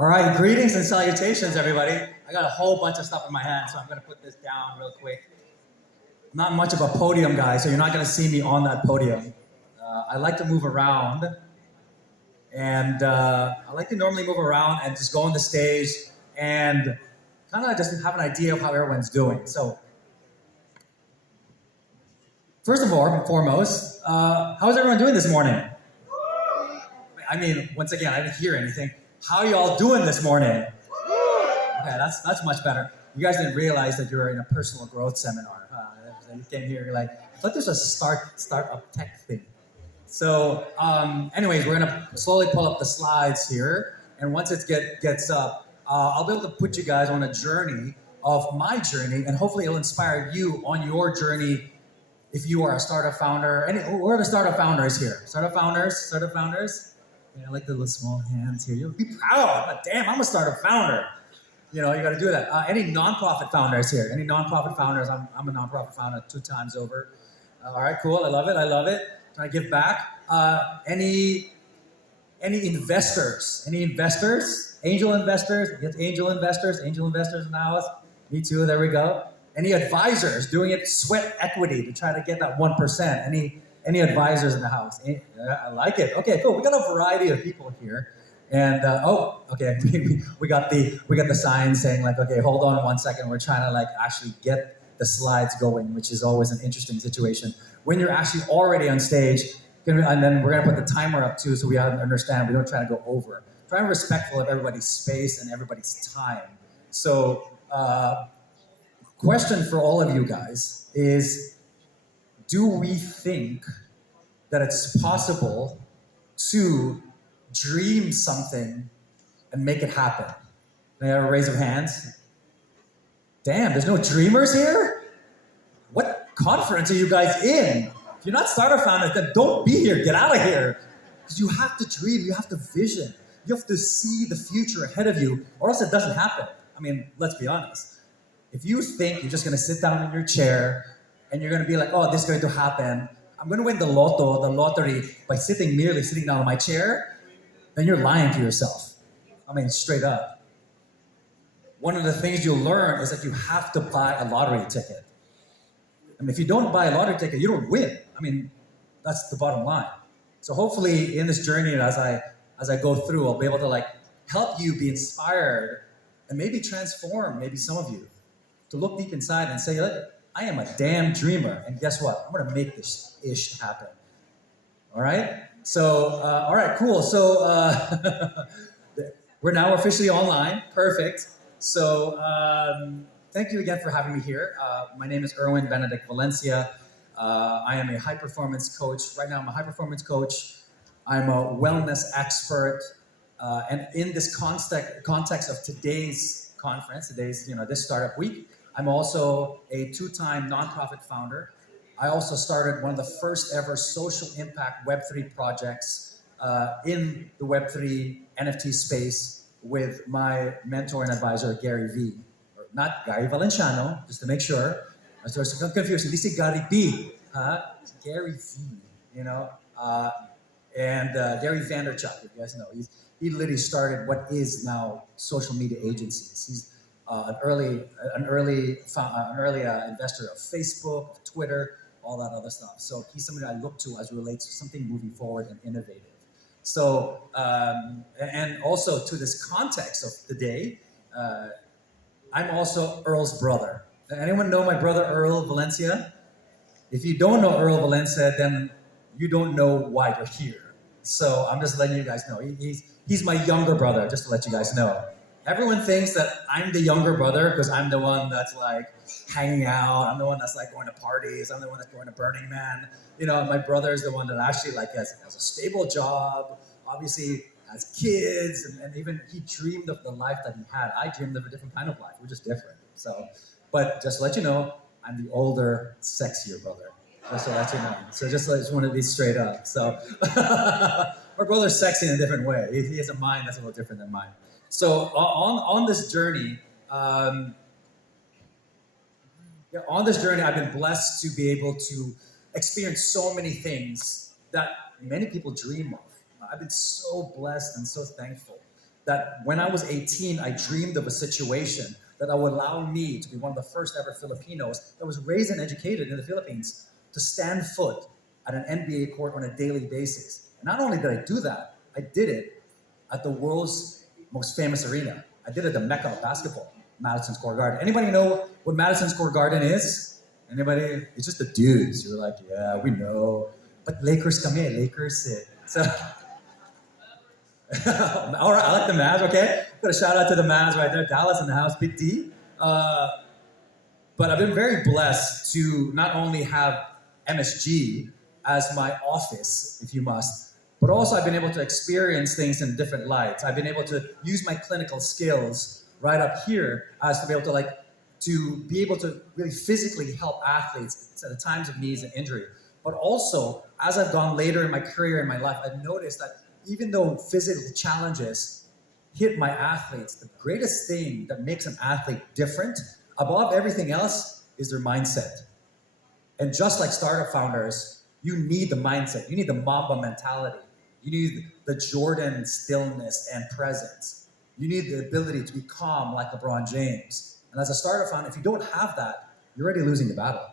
All right, greetings and salutations, everybody. I got a whole bunch of stuff in my hand, so I'm going to put this down real quick. I'm not much of a podium guy, so you're not going to see me on that podium. I like to move around, and I like to normally move around and just go on the stage and kind of just have an idea of how everyone's doing. So, first of all and foremost, how's everyone doing this morning? I mean, once again, I didn't hear anything. How are y'all doing this morning? Okay, that's much better. You guys didn't realize that you were in a personal growth seminar. You came here, you're like, I thought this was a startup tech thing. So, anyways, we're gonna slowly pull up the slides here, and once it gets up, I'll be able to put you guys on a journey of my journey, and hopefully it'll inspire you on your journey. If you are a startup founder, who are the startup founders here? Startup founders. Yeah, I like the little small hands here. You'll be proud. But damn, I'm a startup founder. You know, you got to do that. Any nonprofit founders here? Any nonprofit founders? I'm a nonprofit founder 2 times over. All right, cool. I love it. Trying to give back. Any investors? Any investors? Angel investors? Get angel investors in the house. Me too. There we go. Any advisors doing it sweat equity to try to get that 1%? Any advisors in the house? I like it. Okay, cool. We got a variety of people here, and okay, we got the sign saying like, okay, hold on 1 second. We're trying to like actually get the slides going, which is always an interesting situation when you're actually already on stage. And then we're gonna put the timer up too, so we understand. We don't try to go over. Try to be respectful of everybody's space and everybody's time. So, question for all of you guys is, do we think that it's possible to dream something and make it happen? May I have a raise of hands? Damn, there's no dreamers here? What conference are you guys in? If you're not startup founders, then don't be here. Get out of here. Because you have to dream. You have to vision. You have to see the future ahead of you, or else it doesn't happen. I mean, let's be honest. If you think you're just going to sit down in your chair and you're going to be like, oh, this is going to happen, I'm going to win the lottery by merely sitting down in my chair, then you're lying to yourself. I mean, straight up. One of the things you'll learn is that you have to buy a lottery ticket. I mean, if you don't buy a lottery ticket, you don't win. I mean, that's the bottom line. So hopefully in this journey, as I go through, I'll be able to like help you be inspired and maybe transform maybe some of you to look deep inside and say, look, I am a damn dreamer, and guess what? I'm gonna make this ish happen. All right? So, all right, cool. So, we're now officially online. Perfect. So, thank you again for having me here. My name is Erwin Benedict Valencia. I am a high-performance coach. Right now, I'm a high-performance coach. I'm a wellness expert. And in this context of today's conference, this startup week, I'm also a 2-time nonprofit founder. I also started one of the first ever social impact Web3 projects in the Web3 NFT space with my mentor and advisor, Gary V. Or not Gary Valenciano, just to make sure. I'm confused. They say Gary B. It's Gary V, you know? And Gary Vaynerchuk, if you guys know. He literally started what is now social media agencies. He's an early investor of Facebook, of Twitter, all that other stuff. So he's somebody I look to as it relates to something moving forward and innovative. So, and also to this context of the day, I'm also Earl's brother. Anyone know my brother Earl Valencia? If you don't know Earl Valencia, then you don't know why you're here. So I'm just letting you guys know. He's my younger brother, just to let you guys know. Everyone thinks that I'm the younger brother because I'm the one that's like hanging out. I'm the one that's like going to parties. I'm the one that's going to Burning Man. You know, my brother is the one that actually like has a stable job, obviously has kids, and even he dreamed of the life that he had. I dreamed of a different kind of life. We're just different. So, but just to let you know, I'm the older, sexier brother. Just to let you know. So just want to be straight up. So my brother's sexy in a different way. He has a mind that's a little different than mine. So on this journey, I've been blessed to be able to experience so many things that many people dream of. I've been so blessed and so thankful that when I was 18, I dreamed of a situation that would allow me to be one of the first ever Filipinos that was raised and educated in the Philippines to stand foot at an NBA court on a daily basis. And not only did I do that, I did it at the world's most famous arena. I did it at the Mecca of basketball, Madison Square Garden. Anybody know what Madison Square Garden is? Anybody? It's just the dudes. You're like, yeah, we know. But Lakers come here, Lakers sit. So, all right, I like the Mavs, okay? Put a shout out to the Mavs right there. Dallas in the house, Big D. But I've been very blessed to not only have MSG as my office, if you must, but also I've been able to experience things in different lights. I've been able to use my clinical skills right up here as to be able to really physically help athletes at the times of needs and injury. But also, as I've gone later in my career and my life, I've noticed that even though physical challenges hit my athletes, the greatest thing that makes an athlete different, above everything else, is their mindset. And just like startup founders, you need the mindset. You need the Mamba mentality. You need the Jordan stillness and presence. You need the ability to be calm like LeBron James. And as a startup founder, if you don't have that, you're already losing the battle.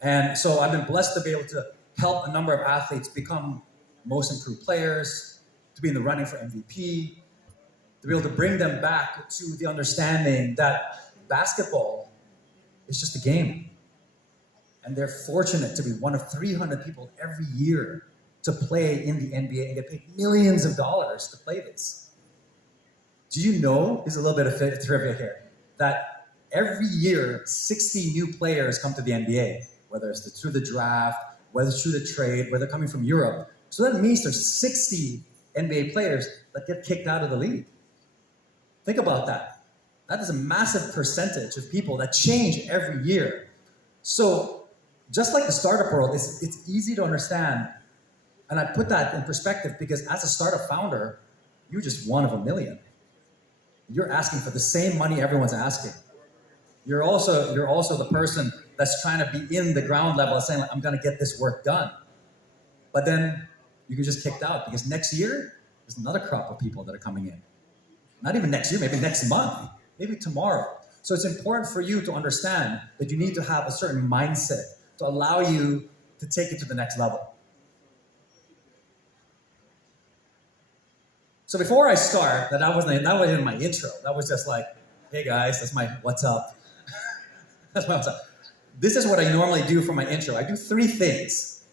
And so I've been blessed to be able to help a number of athletes become most improved players, to be in the running for MVP, to be able to bring them back to the understanding that basketball is just a game. And they're fortunate to be one of 300 people every year to play in the NBA and get paid millions of dollars to play this. Do you know, there's a little bit of trivia here, that every year 60 new players come to the NBA, whether it's through the draft, whether it's through the trade, whether coming from Europe. So that means there's 60 NBA players that get kicked out of the league. Think about that. That is a massive percentage of people that change every year. So just like the startup world, it's easy to understand. And I put that in perspective because as a startup founder, you're just one of a million. You're asking for the same money everyone's asking. You're also the person that's trying to be in the ground level saying, like, I'm going to get this work done. But then you get just kicked out because next year, there's another crop of people that are coming in. Not even next year, maybe next month, maybe tomorrow. So it's important for you to understand that you need to have a certain mindset to allow you to take it to the next level. So before I start, that wasn't even my intro. That was just like, hey guys, that's my what's up. That's my what's up. This is what I normally do for my intro. I do 3 things.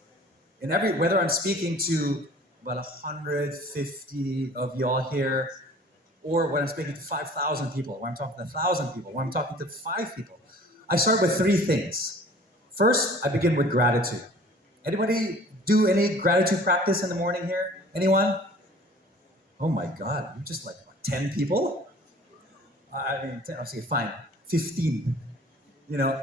Whether I'm speaking to about 150 of y'all here, or when I'm speaking to 5,000 people, when I'm talking to 1,000 people, when I'm talking to 5 people, I start with 3 things. First, I begin with gratitude. Anybody do any gratitude practice in the morning here? Anyone? Oh my God, you're just like, what, 10 people? I mean, 10, I'll say fine, 15, you know?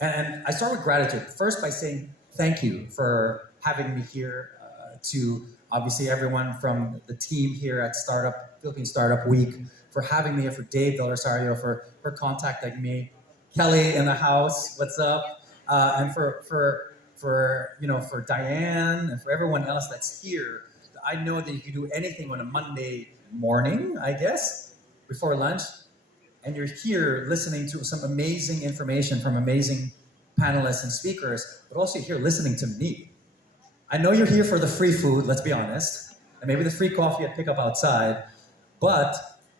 And I start with gratitude. First by saying thank you for having me here, to obviously everyone from the team here at Philippine Startup Week, for having me here, for Dave Del Rosario for contacting me, Kelly in the house, what's up? And for Diane and for everyone else that's here. I know that you can do anything on a Monday morning, I guess, before lunch, and you're here listening to some amazing information from amazing panelists and speakers, but also you're here listening to me. I know you're here for the free food, let's be honest, and maybe the free coffee I'd pick up outside, but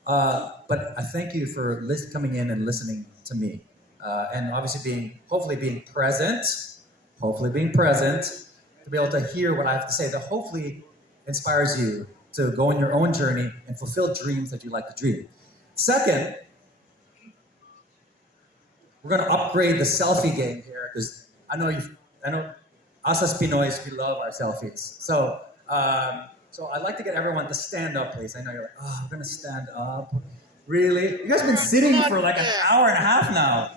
I thank you for coming in and listening to me, and obviously hopefully being present, to be able to hear what I have to say, that hopefully inspires you to go on your own journey and fulfill dreams that you like to dream. Second, we're going to upgrade the selfie game here because I know us as Pinoys, we love our selfies. So I'd like to get everyone to stand up, please. I know you're like, oh, I'm going to stand up. Really? You guys have been sitting for like an hour and a half now.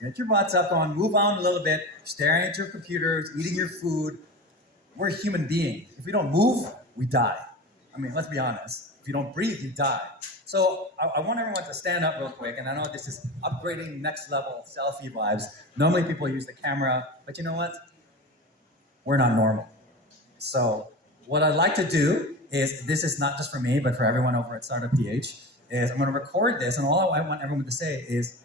Get your butts up on, move on a little bit, staring at your computers, eating your food. We're human beings. If we don't move, we die. I mean, let's be honest. If you don't breathe, you die. So I want everyone to stand up real quick, and I know this is upgrading next level selfie vibes. Normally people use the camera, but you know what? We're not normal. So what I'd like to do is this is not just for me, but for everyone over at Startup PH. Is I'm going to record this, and all I want everyone to say is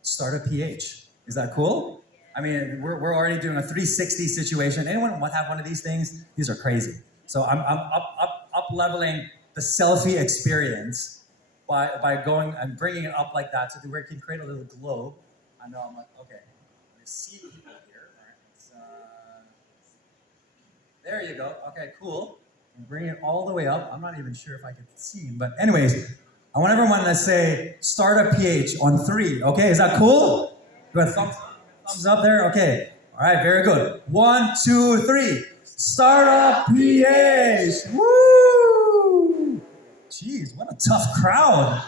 Startup PH. Is that cool? I mean, we're already doing a 360 situation. Anyone have one of these things? These are crazy. So I'm up leveling the selfie experience by going and bringing it up like that, so that we can create a little globe. I know I'm like, okay, let me see people here. All right, there you go. Okay, cool. Bring it all the way up. I'm not even sure if I can see him, but anyways, I want everyone to say Startup PH on 3. Okay, is that cool? Good. Thumbs up there. Okay. All right. Very good. 1, 2, 3. Startup PH. Woo! Jeez, what a tough crowd.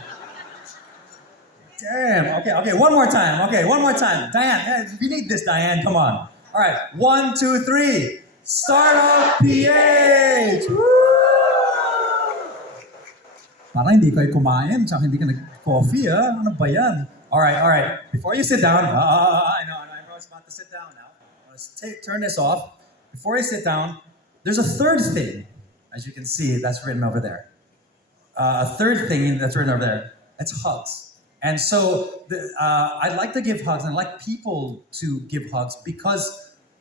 Damn. Okay. One more time. Okay, one more time. Diane, you need this, Diane. Come on. All right. 1, 2, 3. Startup PH. Woo! Parang hindi kayo kumain, tsaka hindi ka nag-coffee, ah. Ano ba yan? All right. Before you sit down, I know, everyone's about to sit down now. Let's turn this off. Before you sit down, there's a third thing, as you can see, that's written over there. A third thing that's written over there. It's hugs. And so I'd like to give hugs, and I'd like people to give hugs because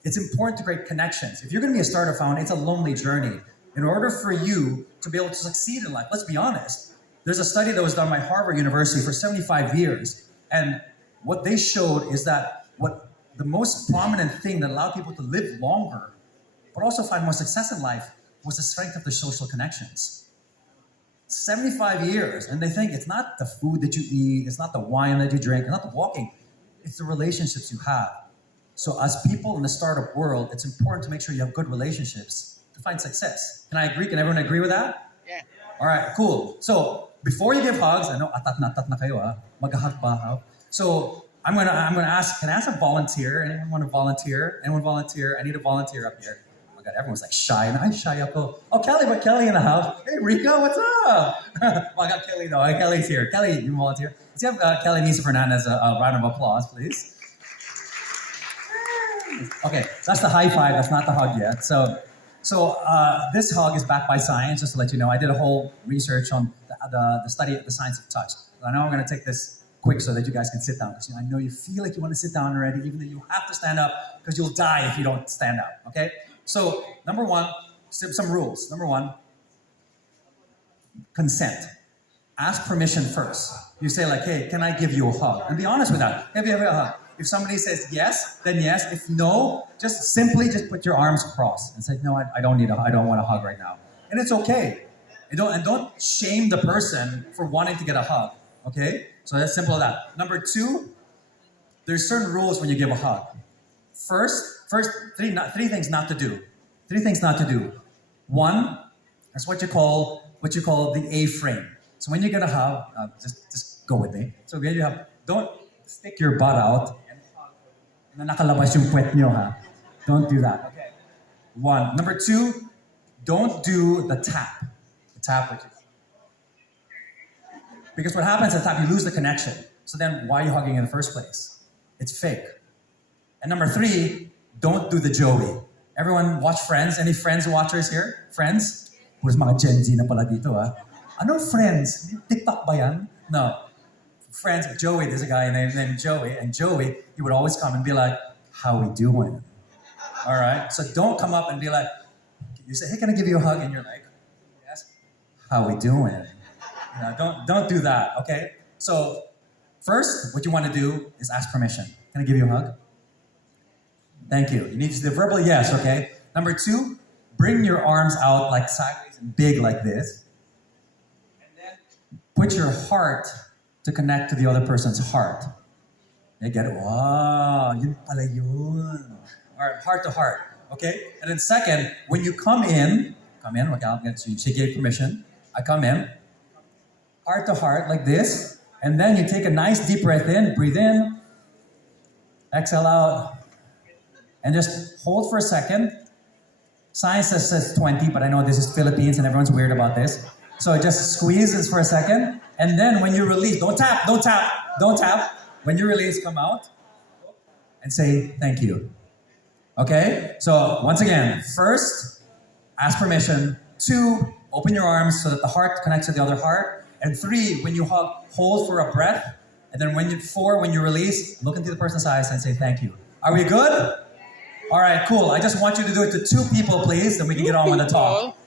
it's important to create connections. If you're going to be a startup founder, it's a lonely journey. In order for you to be able to succeed in life, let's be honest. There's a study that was done by Harvard University for 75 years. And what they showed is that what the most prominent thing that allowed people to live longer, but also find more success in life, was the strength of their social connections. 75 years. And they think it's not the food that you eat, it's not the wine that you drink, it's not the walking, it's the relationships you have. So as people in the startup world, it's important to make sure you have good relationships to find success. Can I agree? Can everyone agree with that? Yeah. All right, cool. So before you give hugs, I know atat na kayo ah. Mag-hug ba? So I'm gonna ask. Can I ask a volunteer? Anyone want to volunteer? Anyone volunteer? I need a volunteer up here. Oh my God, everyone's like shy. And I'm shy ako. Oh, Kelly, but Kelly in the house. Hey, Rico, what's up? Well, I got Kelly though. Kelly's here. Kelly, you volunteer. Let's give Kelly Nisa Fernandez a round of applause, please. Okay, that's the high five. That's not the hug yet. So this hug is backed by science. Just to let you know, I did a whole research on the study of the science of touch. I know I'm going to take this quick so that you guys can sit down. Because I know you feel like you want to sit down already, even though you have to stand up because you'll die if you don't stand up. Okay. So number one, some rules. Number one, consent. Ask permission first. You say like, hey, can I give you a hug? And be honest with that. Give you a hug. If somebody says yes, then yes. If no, just simply put your arms crossed and say, no, I don't want a hug right now. And it's okay. And don't shame the person for wanting to get a hug. Okay? So that's simple as that. Number two, there's certain rules when you give a hug. First, three things not to do. 3 things not to do. One, that's what you call the A-frame. So when you get a hug, just go with me. So when you have, don't stick your butt out and nakalabas yung puwet nyo, ha? Don't do that. Okay. 1. Number 2, don't do the tap. The tap, which is... Because what happens at the tap, you lose the connection. So then why are you hugging in the first place? It's fake. And number 3, don't do the Joey. Everyone watch Friends? Any Friends watchers here? Friends? Puros mga Gen Z na pala dito, ha? Ano Friends? TikTok ba yan? No. Friends, Joey, there's a guy named Joey, and Joey, he would always come and be like, how we doing? All right? So don't come up and be like, you say, hey, can I give you a hug? And you're like, yes, how we doing? You know, don't do that, okay? So first, what you want to do is ask permission. Can I give you a hug? Thank you. You need to do the verbal yes, okay? Number 2, bring your arms out like sideways and big like this. And then put your heart to connect to the other person's heart. They get it. Wow, yun pala yun. All right, heart to heart. Okay? And then second, when you come in, okay, she gave permission. I come in, heart to heart like this, and then you take a nice deep breath in, breathe in, exhale out, and just hold for a second. Science says 20, but I know this is Philippines and everyone's weird about this. So just squeeze this for a second, and then when you release, don't tap. When you release, come out and say thank you. Okay? So once again, first, ask permission. 2, open your arms so that the heart connects to the other heart. And 3, when you hug, hold for a breath. And then 4, when you release, look into the person's eyes and say thank you. Are we good? All right, cool. I just want you to do it to 2 people, please, then we can get on with the talk.